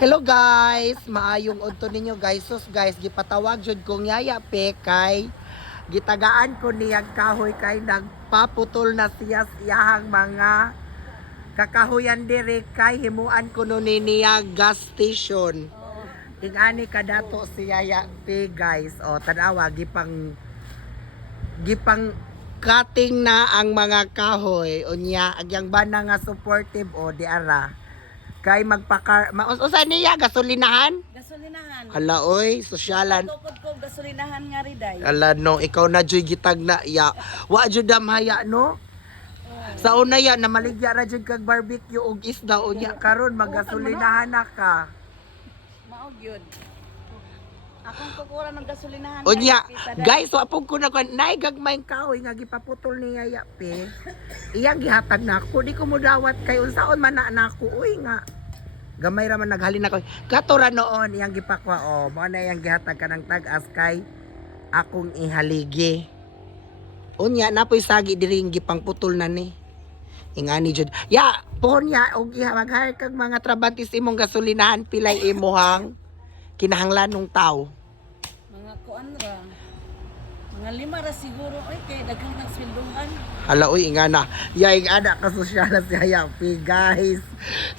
Hello guys, maayong udto ninyo guys. Sus guys, gipatawag jud kong yaya pe kay gitagaan ko niyang kahoy kay nagpaputol na siya iyahang mga kakahuyan dire kay himuan ko no niya gas station. Ingani kadato si yaya pe guys. O tanawa gipang cutting na ang mga kahoy unya agyang bana nga supportive o di ara. Kay usa niya gasolinahan? Gasolinahan. Hala oy, sosyalan. Tukod ko gasolinahan nga ri day. Hala no, ikaw na joy gitag na ya. Wa jud damhaya no. Sa una ya namaligya ra jud kag barbecue og isda unya karon magasolinahan na ka. Mao gyud. Akong kukuran ng gasolinahan. Unya, guys, wa pug ko na kan nay gagmayng kahoy nga gipaputol ni yaya pe. Iyang gihatag na ako, di ko mudawat kay unsaon man na ako uy nga. Gamay ra man naghalin ako. Kato ra noon iyang gipakwa mo na iyang gihatag kanang tag-as kay akong ihaligi. Unya napoy sagi diri gipang putol na ni. Ingani jud. Ya, pohon ya og mag-hire kag mga trabantis imong gasolinahan pilay imuhang kinahanglanong tao. Mga kuan ra. Mga 5 ra siguro oy kay daghang nagsweldohan. Hala, uy, ingana. Yaing ana ka sosyal si Hayapi, guys.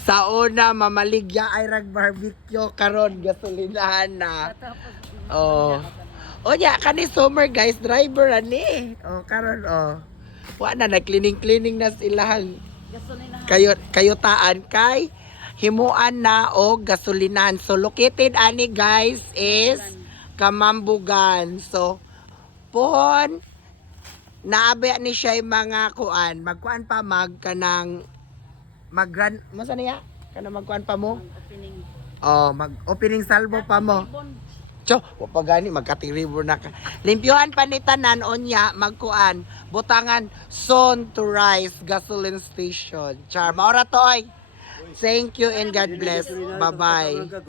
Sa una, mamaligya ay rag-barbecue karon gasolinahan na. Oh. O niya, kani summer, guys, driver ani. Oh, karon, oh. Wa na, nag-cleaning na silang Gasolinahan. kayotaan kay himuan na o gasolinahan. So, located ani, guys, is Kamambugan. So, pohon, naabaya ni siya yung mga kuan, magkuan pa kanang mo sa niya? Kanang magkuan pa mo? Opening. Oh, mag-opening salvo pa mo. Cho, wa pa gani magkating river na ka. Limpyuhan pa ni tanan onya magkuan, butangan Son to Rise gasoline station. Char, maora to oy. Thank you and God bless. Bye-bye.